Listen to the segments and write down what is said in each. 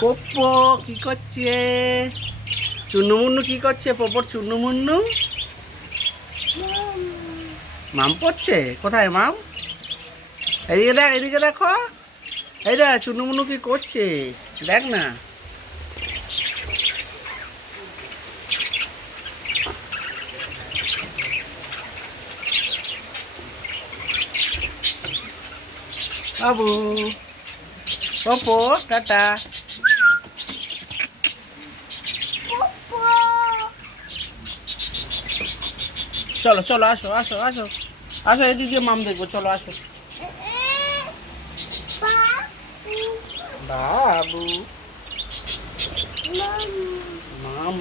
পোপ্পো, কি করছে? চুন্নু মুন্নু কি করছে? পোপোর চুন্নু মুন্নু মাম পড়ছে? কোথায় মাম? এদিকে দেখ, এদিকে দেখো। এই দেখ চুন্নু মুন্নু কি করছে? দেখ না। বাবু। পপো টাটা চলো চলো আসো আসো আসো। আসো এদিকে মাম দেখব চলো আসো। বাবু। মাম।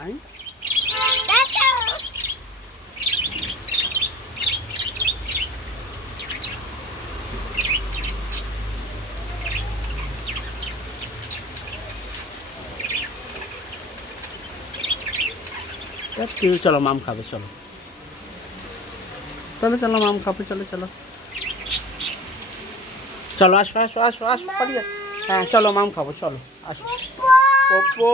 আই কেউ চলো মাম খাবে চলো। চলো চলো মাম খাবে চলো চলো। চলো আসো আসো আসো আসো হ্যাঁ চলো মাম খাব চলো আসো। পপো